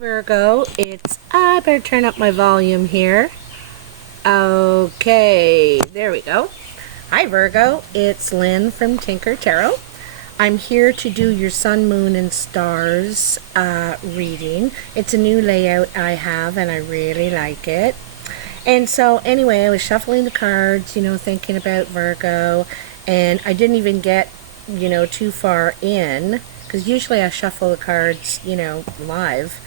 Virgo, I better turn up my volume here. Okay, there we go. Hi Virgo, it's Lynn from Tinker Tarot. I'm here to do your sun, moon, and stars reading. It's a new layout I have and I really like it. And so anyway, I was shuffling the cards, thinking about Virgo, and I didn't even get, too far in, because usually I shuffle the cards, live,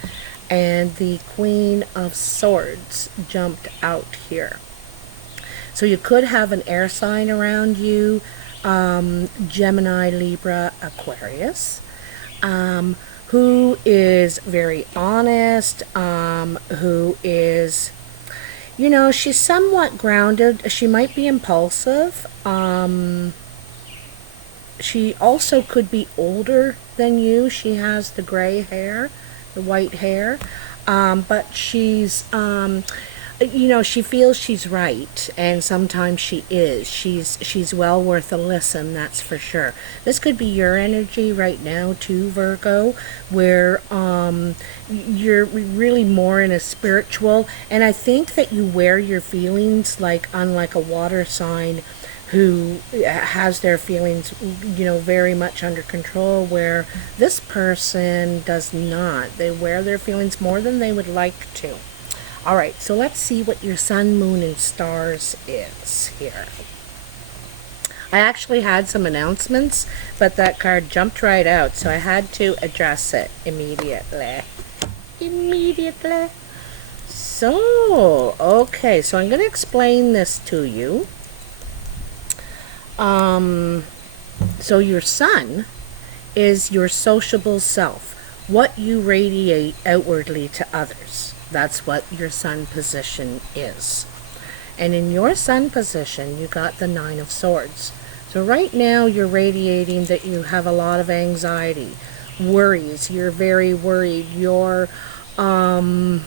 and the Queen of Swords jumped out here. So you could have an air sign around you, Gemini, Libra, Aquarius, who is very honest, who is, she's somewhat grounded. She might be impulsive. She also could be older than you. She has the gray hair, the white hair, but she's, she feels she's right, and sometimes she is. She's well worth a listen, that's for sure. This could be your energy right now too, Virgo, where you're really more in a spiritual, and I think that you wear your feelings unlike a water sign who has their feelings, very much under control, where this person does not. They wear their feelings more than they would like to. All right, so let's see what your sun, moon, and stars is here. I actually had some announcements, but that card jumped right out, so I had to address it immediately. So, okay, so I'm going to explain this to you. So your sun is your sociable self, what you radiate outwardly to others. That's what your sun position is. And in your sun position, you got the Nine of Swords. So right now you're radiating that you have a lot of anxiety, worries. You're very worried. You're, you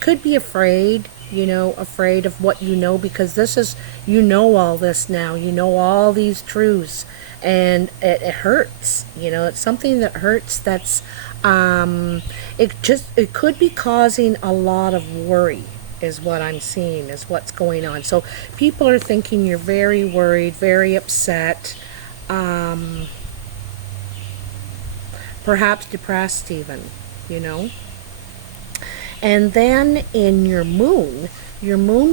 could be afraid, afraid of what you know, because this is, all this now. All these truths. And it hurts, it's something that hurts. That's, it could be causing a lot of worry, is what I'm seeing, is what's going on. So people are thinking you're very worried, very upset, perhaps depressed even, And then in your moon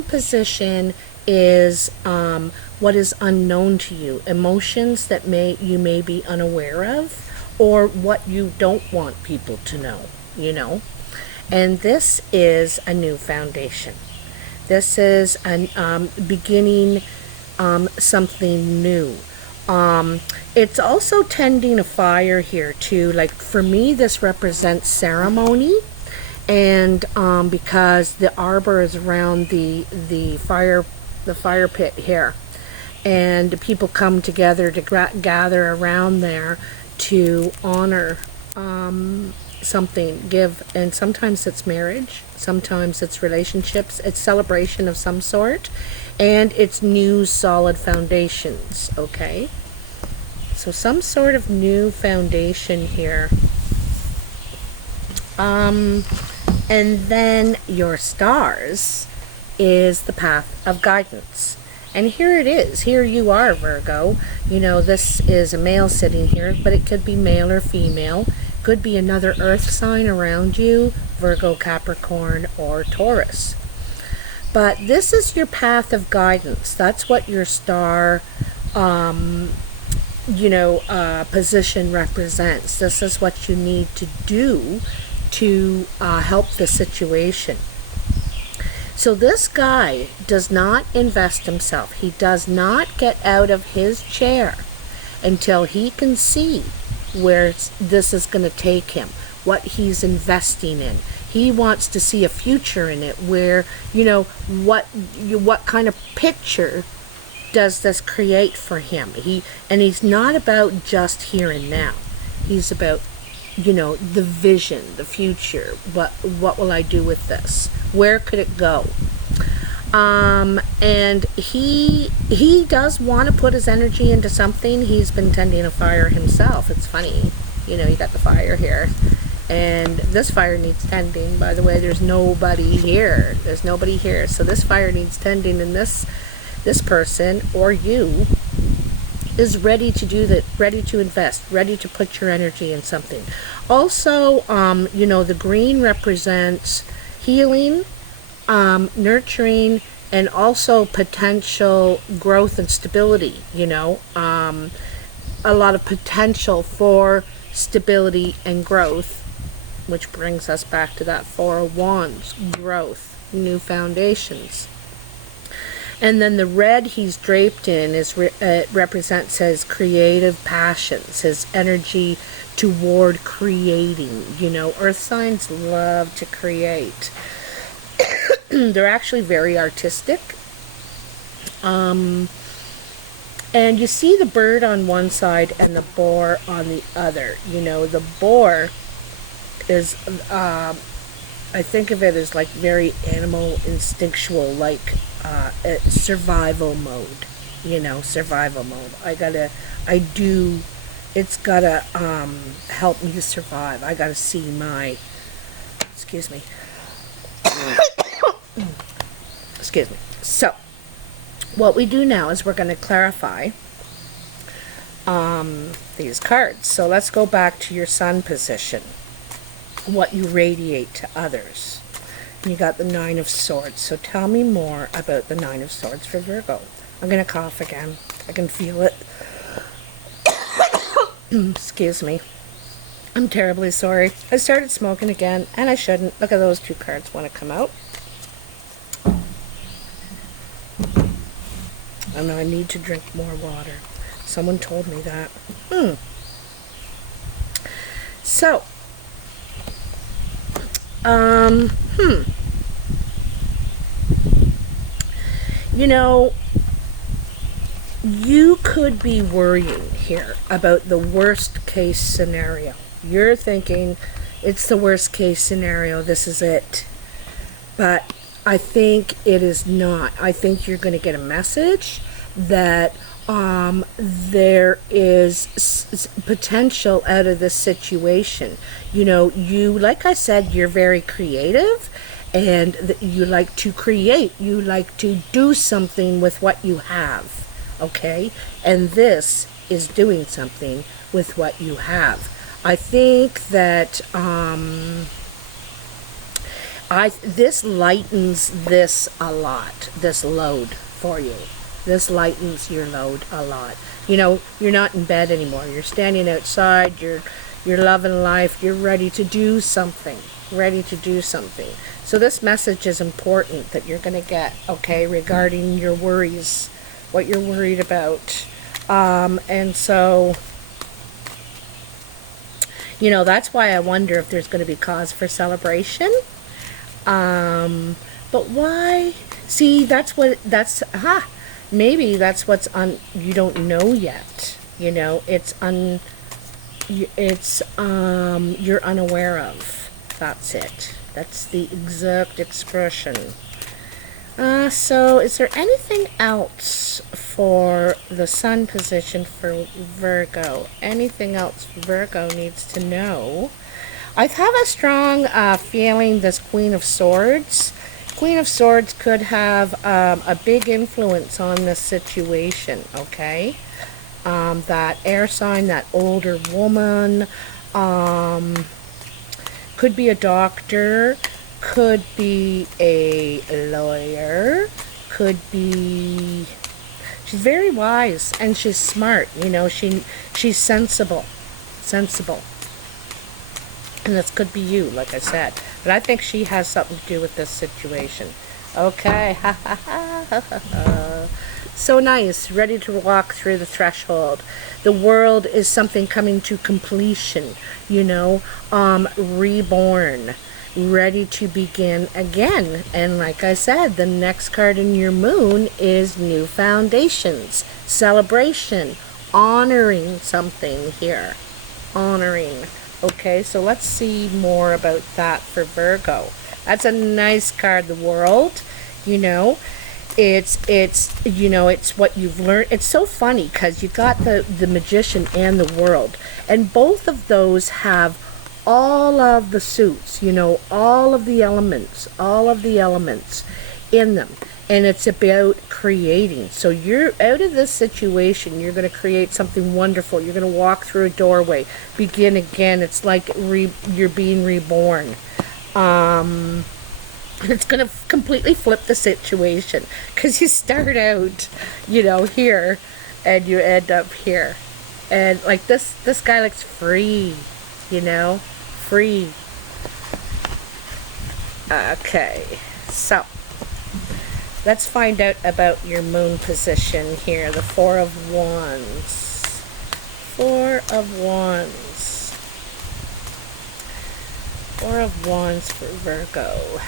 position is what is unknown to you, emotions that you may be unaware of, or what you don't want people to know, And this is a new foundation. This is beginning something new. It's also tending a fire here too. Like for me, this represents ceremony. And because the arbor is around the fire pit here, and people come together to gather around there to honor something, give, and sometimes it's marriage, sometimes it's relationships, it's celebration of some sort, and it's new solid foundations. Okay, so some sort of new foundation here. And then your stars is the path of guidance. And here it is. Here you are, Virgo. This is a male sitting here, but it could be male or female. Could be another earth sign around you, Virgo, Capricorn, or Taurus. But this is your path of guidance. That's what your star position represents. This is what you need to do to help the situation. So this guy does not invest himself. He does not get out of his chair until he can see where this is going to take him, what he's investing in. He wants to see a future in it, where, what kind of picture does this create for him. He's not about just here and now. He's about, the vision, the future. What will I do with this? Where could it go? And he does want to put his energy into something. He's been tending a fire himself. It's funny, you got the fire here. And this fire needs tending. By the way, there's nobody here. There's nobody here. So this fire needs tending, and this person or you is ready to do that, ready to invest, ready to put your energy in something. Also, you know, the green represents healing, nurturing, and also potential growth and stability, you know. A lot of potential for stability and growth, which brings us back to that Four of Wands, growth, new foundations. And then the red he's draped in represents his creative passions, his energy toward creating. You know, earth signs love to create. They're actually very artistic. And you see the bird on one side and the boar on the other. You know, the boar is, I think of it as like very animal, instinctual, like survival mode. You know, survival mode. It's gotta help me to survive. I gotta see my, excuse me. Excuse me. So, what we do now is we're going to clarify these cards. So let's go back to your sun position, what you radiate to others. And you got the Nine of Swords. So tell me more about the Nine of Swords for Virgo. I'm going to cough again. I can feel it. Excuse me. I'm terribly sorry. I started smoking again, and I shouldn't. Look at those two cards want to come out. And I need to drink more water. Someone told me that. So, you know, you could be worrying here about the worst case scenario. You're thinking it's the worst case scenario, this is it. But I think it is not. I think you're going to get a message that there is potential out of this situation. You know, you, like I said, you're very creative, and you like to create. You like to do something with what you have, okay? And this is doing something with what you have. I think that this lightens this a lot, this load for you. This lightens your load a lot. You know, you're not in bed anymore. You're standing outside. You're loving life. You're ready to do something. Ready to do something. So this message is important that you're going to get, okay, regarding your worries, what you're worried about. And so, you know, that's why I wonder if there's going to be cause for celebration. But why? See, maybe that's what's you don't know yet. You know, you're unaware of. That's it. That's the exact expression. So is there anything else for the sun position for Virgo? Anything else Virgo needs to know? I have a strong feeling this Queen of Swords could have a big influence on this situation, okay? That air sign, that older woman, could be a doctor, could be a lawyer, could be... She's very wise, and she's smart, you know, she's sensible. And this could be you, like I said. But I think she has something to do with this situation. Okay. So nice. Ready to walk through the threshold. The world is something coming to completion. You know, reborn. Ready to begin again. And like I said, the next card in your moon is new foundations. Celebration. Honoring something here. Honoring. Okay, so let's see more about that for Virgo. That's a nice card, the World. You know, it's you know, it's what you've learned. It's so funny because you got the Magician and the World, and both of those have all of the suits, you know, all of the elements in them. And it's about creating. So you're out of this situation, you're going to create something wonderful. You're going to walk through a doorway, begin again. It's like you're being reborn. It's going to completely flip the situation, because you start out, you know, here, and you end up here. And like this guy looks free, you know, free. Okay, so let's find out about your moon position here. The Four of Wands. Four of Wands. Four of Wands for Virgo.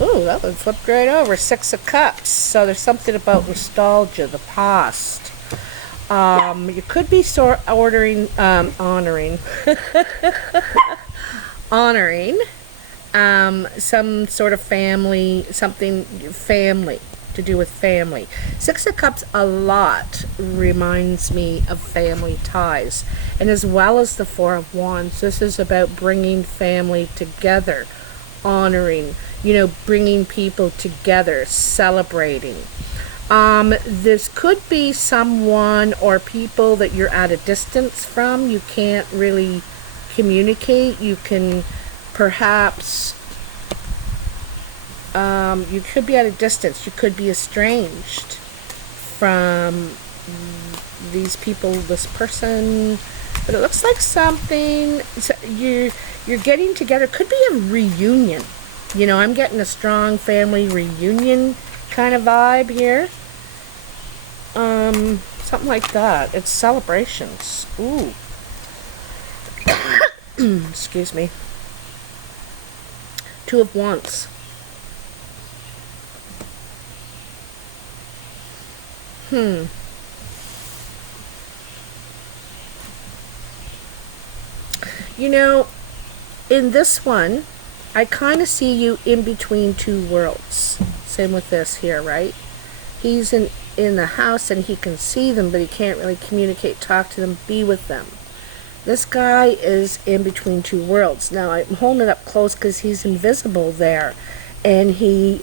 Ooh, that one flipped right over. Six of Cups. So there's something about nostalgia, the past. You could be honoring some sort of family, something family, to do with family. Six of Cups a lot reminds me of family ties. And as well as the Four of Wands, this is about bringing family together, honoring, you know, bringing people together, celebrating. This could be someone or people that you're at a distance from. You can't really communicate. You can perhaps, you could be at a distance. You could be estranged from these people, this person. But it looks like something, you're getting together. Could be a reunion. You know, I'm getting a strong family reunion kind of vibe here. Something like that. It's celebrations. Ooh. Excuse me. Two of Wands. You know, in this one, I kind of see you in between two worlds. Same with this here, right? He's in the house and he can see them, but he can't really communicate, talk to them, be with them. This guy is in between two worlds. Now, I'm holding it up close because he's invisible there. And he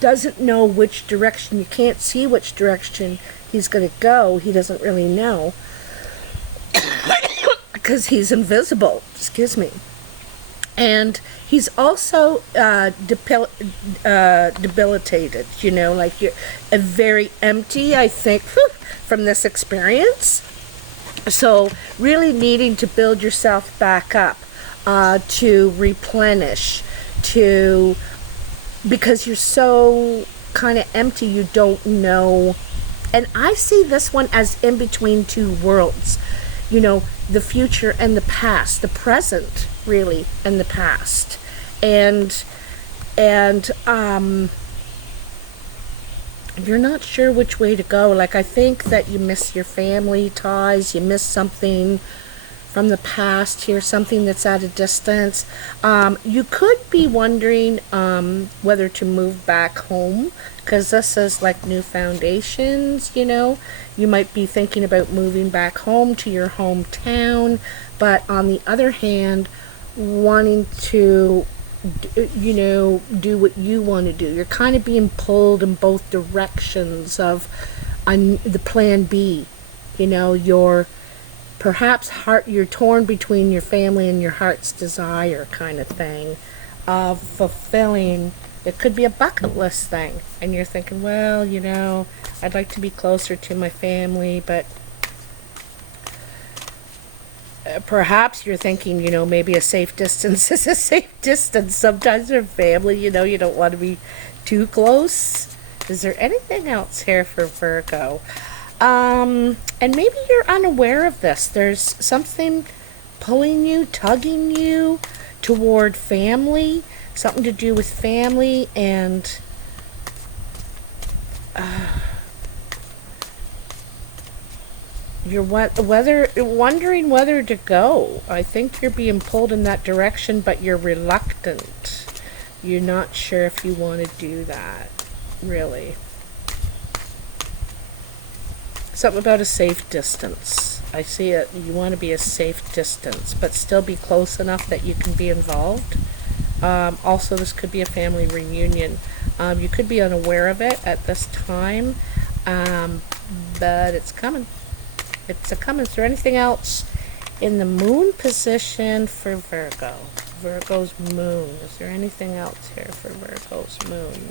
doesn't know which direction. You can't see which direction he's going to go. He doesn't really know. Because he's invisible. Excuse me. And he's also debilitated, you know, like you're very empty, I think, from this experience. So really needing to build yourself back up, to replenish, because you're so kind of empty, you don't know. And I see this one as in between two worlds, you know, the future and the past, the present, really, and the past. And you're not sure which way to go. Like, I think that you miss your family ties, you miss something from the past here, something that's at a distance. You could be wondering whether to move back home, because this is like new foundations, you know. You might be thinking about moving back home to your hometown, but on the other hand, wanting to, you know, do what you want to do. You're kind of being pulled in both directions of the plan B. You know, you're torn between your family and your heart's desire kind of thing of fulfilling. It could be a bucket list thing, and you're thinking, well, you know, I'd like to be closer to my family, but perhaps you're thinking, you know, maybe a safe distance is a safe distance. Sometimes with family, you know, you don't want to be too close. Is there anything else here for Virgo? And maybe you're unaware of this. There's something pulling you, tugging you toward family, something to do with family, and you're wondering whether to go. I think you're being pulled in that direction, but you're reluctant. You're not sure if you want to do that, really. Something about a safe distance. I see it. You want to be a safe distance, but still be close enough that you can be involved. Also, this could be a family reunion. You could be unaware of it at this time, but it's coming. It's a coming. Is there anything else in the moon position for Virgo? Virgo's moon. Is there anything else here for Virgo's moon?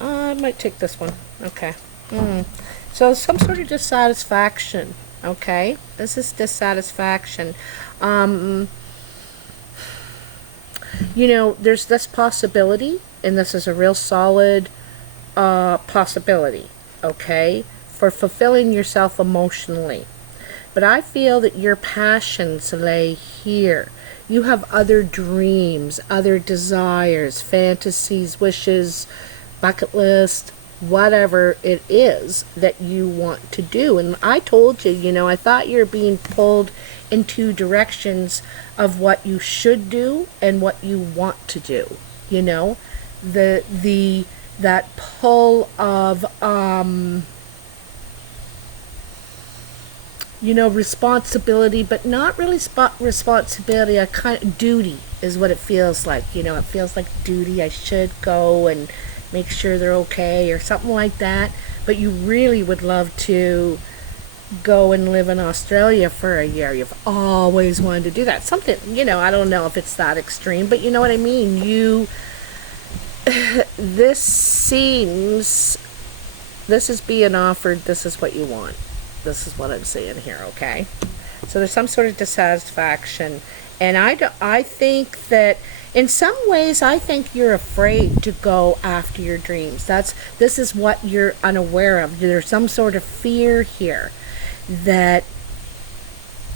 I might take this one. Okay. So some sort of dissatisfaction. Okay. This is dissatisfaction. You know, there's this possibility, and this is a real solid possibility, okay, for fulfilling yourself emotionally. But I feel that your passions lay here. You have other dreams, other desires, fantasies, wishes, bucket list, whatever it is that you want to do. And I told you, you know, I thought you're being pulled in two directions of what you should do and what you want to do. You know, that pull of you know, responsibility, but not really responsibility. A kind of duty is what it feels like. You know, it feels like duty. I should go and make sure they're okay or something like that. But you really would love to go and live in Australia for a year. You've always wanted to do that. Something, you know, I don't know if it's that extreme, but you know what I mean. This seems, this is being offered, this is what you want. This is what I'm saying here, okay? So there's some sort of dissatisfaction. And I think that in some ways, I think you're afraid to go after your dreams. This is what you're unaware of. There's some sort of fear here that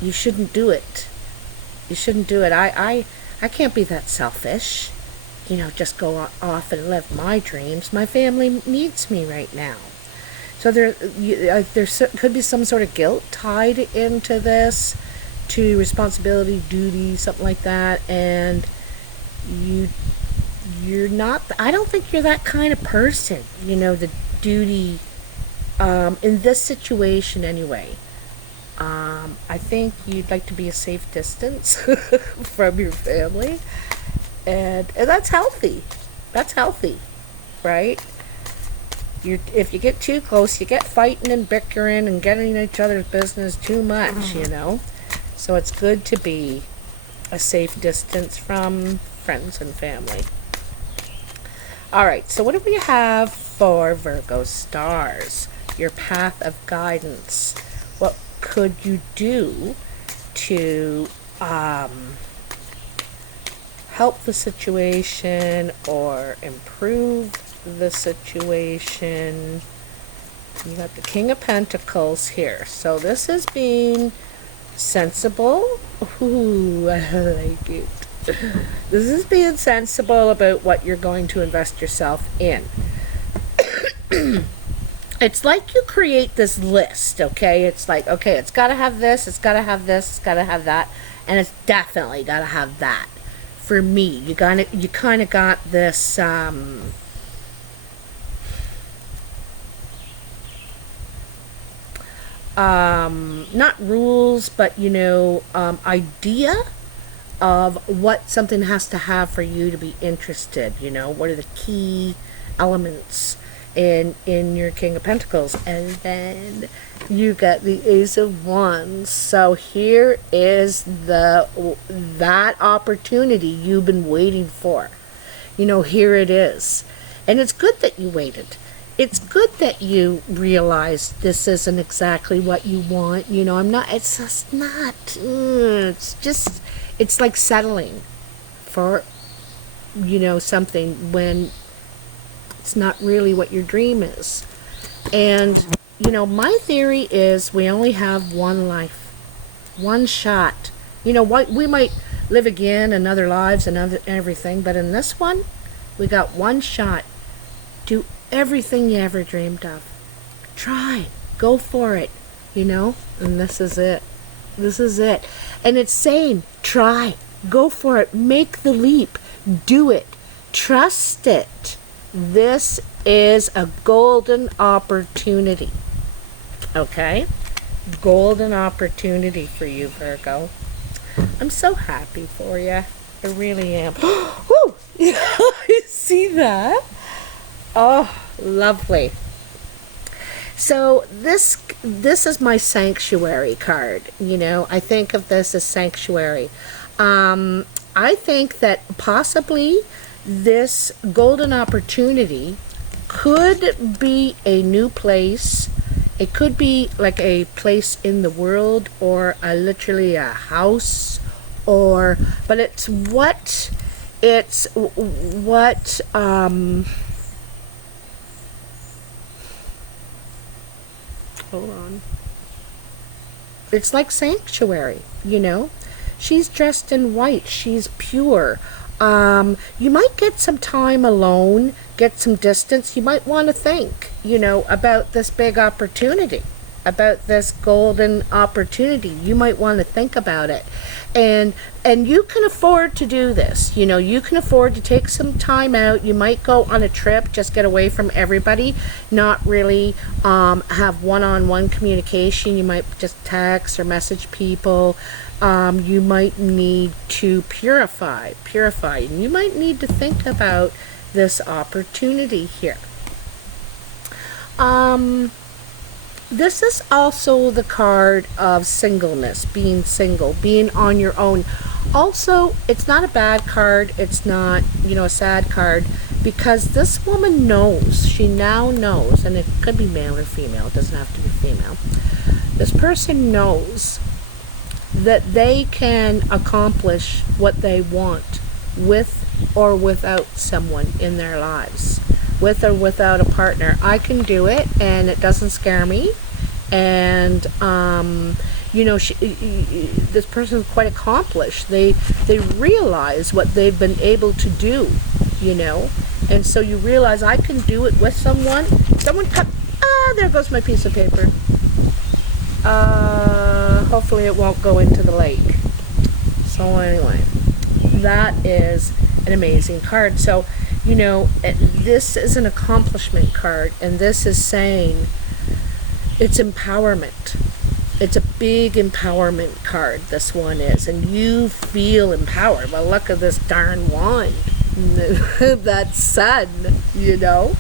you shouldn't do it. You shouldn't do it. I can't be that selfish. You know, just go off and live my dreams. My family needs me right now. So there could be some sort of guilt tied into this, to responsibility, duty, something like that, and you're not. I don't think you're that kind of person. You know, the duty in this situation anyway. I think you'd like to be a safe distance from your family, and that's healthy. That's healthy, right? If you get too close, you get fighting and bickering and getting in each other's business too much, you know. So it's good to be a safe distance from friends and family. All right, so what do we have for Virgo stars? Your path of guidance. What could you do to help the situation or improve the situation? You got the King of Pentacles here. So this is being sensible. Ooh, I like it. This is being sensible about what you're going to invest yourself in. It's like you create this list, okay? It's like, okay, it's got to have this, it's got to have this, it's got to have that, and it's definitely got to have that. For me, you kind of got this not rules, but you know, idea of what something has to have for you to be interested. You know, what are the key elements in your King of Pentacles? And then you got the Ace of Wands. So here is that opportunity you've been waiting for. You know, here it is. And it's good that you waited. It's good that you realized this isn't exactly what you want. You know, it's just not, it's like settling for, you know, something when it's not really what your dream is. And, you know, my theory is we only have one life, one shot. You know, we might live again in other lives and everything, but in this one, we got one shot. Do everything you ever dreamed of. Try. Go for it. You know? And this is it. This is it. And it's saying, try. Go for it. Make the leap. Do it. Trust it. This is a golden opportunity. Okay? golden opportunity for you, Virgo. I'm so happy for you. I really am. Woo! You see that? Oh, lovely. So this is my sanctuary card. You know, I think of this as sanctuary. I think that possibly this golden opportunity could be a new place. It could be like a place in the world, or literally a house, but it's what hold on. It's like sanctuary, you know. She's dressed in white. She's pure. You might get some time alone, get some distance. You might want to think, you know, about this big opportunity, about this golden opportunity. You might want to think about it. And you can afford to do this. You know, you can afford to take some time out. You might go on a trip, just get away from everybody, not really have one-on-one communication. You might just text or message people. You might need to purify, and you might need to think about this opportunity here. This is also the card of singleness, being single, being on your own. Also, it's not a bad card. It's not, you know, a sad card, because this woman knows, she now knows, and it could be male or female, it doesn't have to be female. This person knows that they can accomplish what they want with or without someone in their lives, with or without a partner. I can do it, and it doesn't scare me. And you know, this person's quite accomplished. They realize what they've been able to do, you know. And so you realize, I can do it with someone. Someone cut. There goes my piece of paper. Hopefully it won't go into the lake. So anyway, that is an amazing card. So, you know, this is an accomplishment card, and this is saying it's empowerment. It's a big empowerment card, this one is, and you feel empowered. Well, look at this darn wand. That sun, you know.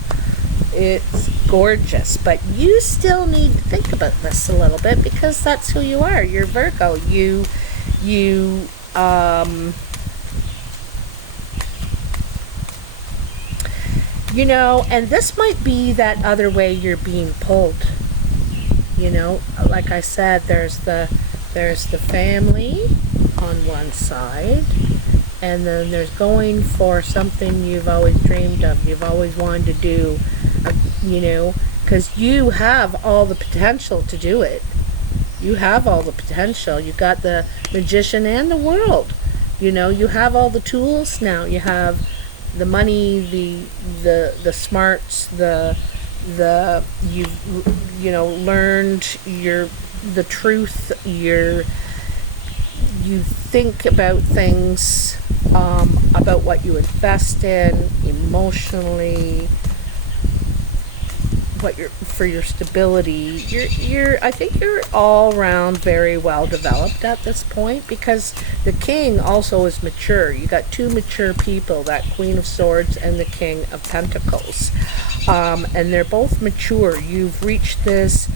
It's gorgeous, but you still need to think about this a little bit, because that's who you are. You're Virgo. You know, and this might be that other way you're being pulled. You know, like I said, there's the family on one side, and then there's going for something you've always dreamed of, you've always wanted to do, you know, because you have all the potential to do it. You have all the potential. You got the Magician and the World. You know, you have all the tools now. You have the money, the smarts, you've, you know, learned the truth. You think about things, about what you invest in emotionally, for your stability. I think you're all around very well developed at this point, because the King also is mature. You got two mature people, that Queen of Swords and the King of Pentacles, and they're both mature. You've reached this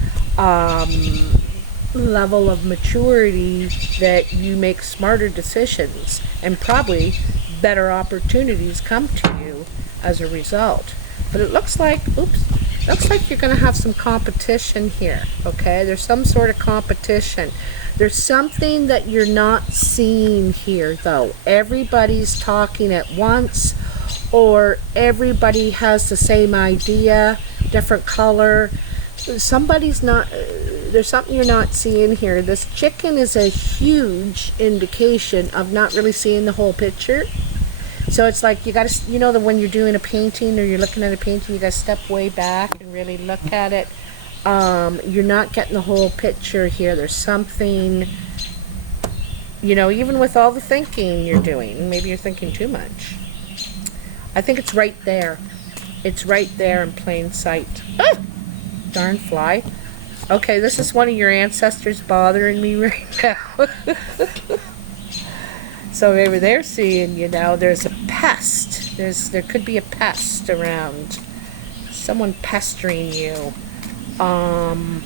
level of maturity that you make smarter decisions, and probably better opportunities come to you as a result. But it looks like, looks like you're going to have some competition here, okay? There's some sort of competition. There's something that you're not seeing here, though. Everybody's talking at once, or everybody has the same idea, different color. Somebody's not, there's something you're not seeing here. This chicken is a huge indication of not really seeing the whole picture. So it's like you got to, you know, that when you're doing a painting or you're looking at a painting, you got to step way back and really look at it. You're not getting the whole picture here. There's something, you know, even with all the thinking you're doing, maybe you're thinking too much. I think it's right there. It's right there in plain sight. Ah! Darn fly. Okay, this is one of your ancestors bothering me right now. So maybe they're seeing, you know, there's a pest. There could be a pest around. Someone pestering you. And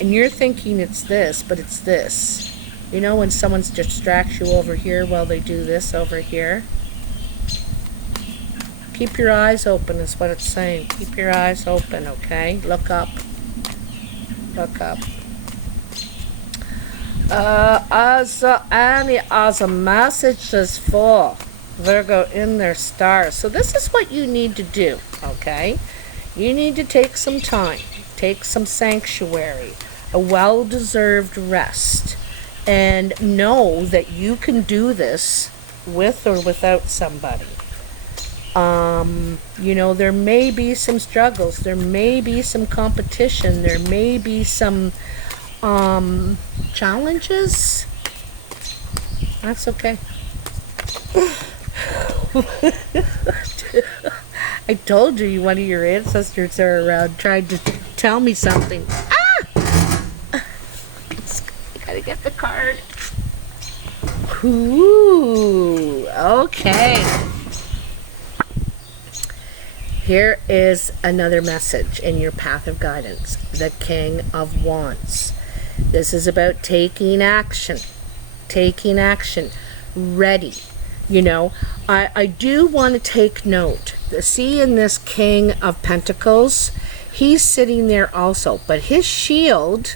you're thinking it's this, but it's this. You know when someone distracts you over here while they do this over here? Keep your eyes open is what it's saying. Keep your eyes open, okay? Look up. Look up. As a message is for Virgo in their stars. So this is what you need to do, okay? You need to take some time, take some sanctuary, a well-deserved rest, and know that you can do this with or without somebody. You know, there may be some struggles, there may be some competition, there may be some challenges. That's okay. I told you one of your ancestors are around trying to tell me something. I gotta get the card. Ooh, okay. Here is another message in your path of guidance. The King of Wands. This is about taking action. Taking action. Ready. You know, I do want to take note. See in this King of Pentacles, he's sitting there also. But his shield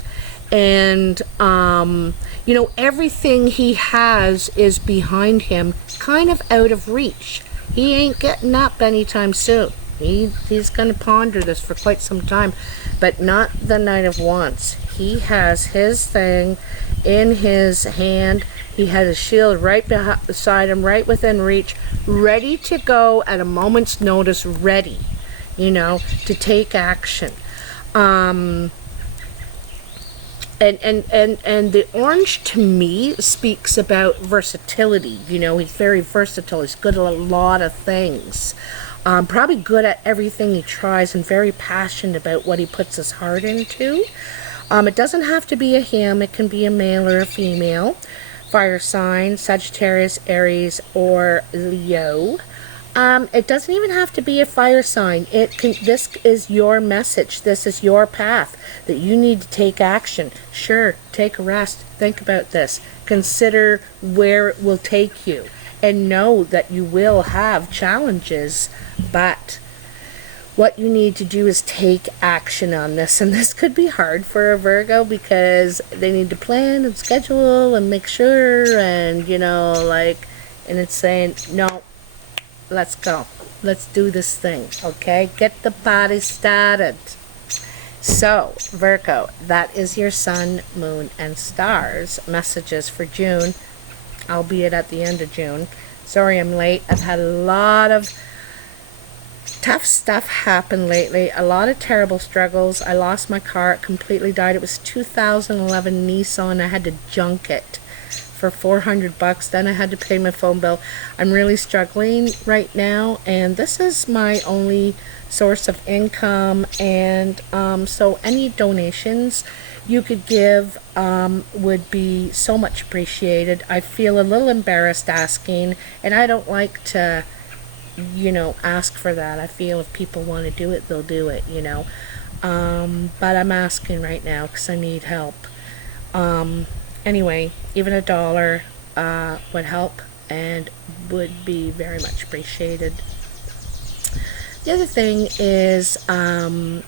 and, you know, everything he has is behind him, kind of out of reach. He ain't getting up anytime soon. He's going to ponder this for quite some time, but not the Knight of Wands. He has his thing in his hand. He has a shield right beside him, right within reach, ready to go at a moment's notice, ready, you know, to take action. And the orange to me speaks about versatility. You know, he's very versatile. He's good at a lot of things. Probably good at everything he tries and very passionate about what he puts his heart into. It doesn't have to be a him. It can be a male or a female. Fire sign, Sagittarius, Aries, or Leo. It doesn't even have to be a fire sign. This is your message. This is your path that you need to take action. Sure, take a rest. Think about this. Consider where it will take you. And know that you will have challenges, but what you need to do is take action on this. And this could be hard for a Virgo because they need to plan and schedule and make sure and, you know, like, and it's saying, no, let's go. Let's do this thing, okay? Get the party started. So, Virgo, that is your sun, moon, and stars messages for June, albeit at the end of June. Sorry I'm late. I've had a lot of tough stuff happen lately. A lot of terrible struggles. I lost my car. It completely died. It was 2011 Nissan. I had to junk it for $400. Then I had to pay my phone bill. I'm really struggling right now, and this is my only source of income, and so any donations you could give would be so much appreciated. I feel a little embarrassed asking, and I don't like to, you know, ask for that. I feel if people want to do it, they'll do it, you know. But I'm asking right now because I need help. Anyway, even $1 would help and would be very much appreciated. The other thing is,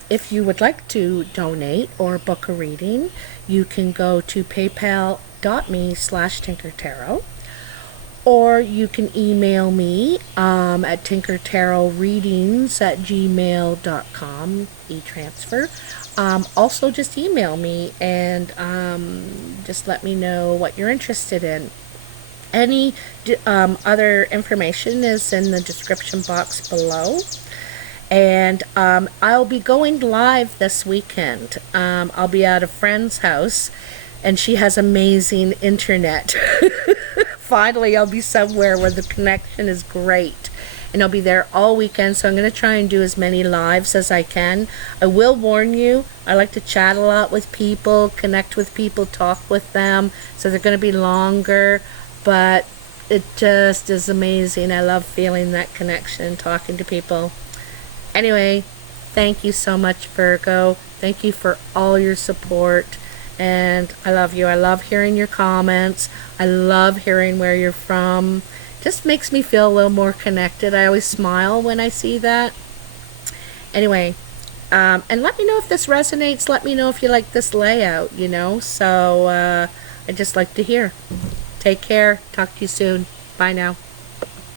if you would like to donate or book a reading, you can go to paypal.me/tinkertarot, or you can email me at tinkertarotreadings@gmail.com, e-transfer. Also, just email me and just let me know what you're interested in. Any other information is in the description box below. And I'll be going live this weekend. I'll be at a friend's house, and she has amazing internet. Finally, I'll be somewhere where the connection is great. and I'll be there all weekend, so I'm going to try and do as many lives as I can. I will warn you, I like to chat a lot with people, connect with people, talk with them, so they're going to be longer, but it just is amazing. I love feeling that connection, talking to people. Anyway, thank you so much, Virgo. Thank you for all your support. And I love you. I love hearing your comments. I love hearing where you're from. Just makes me feel a little more connected. I always smile when I see that. Anyway, and let me know if this resonates. Let me know if you like this layout, you know. So I just like to hear. Take care. Talk to you soon. Bye now.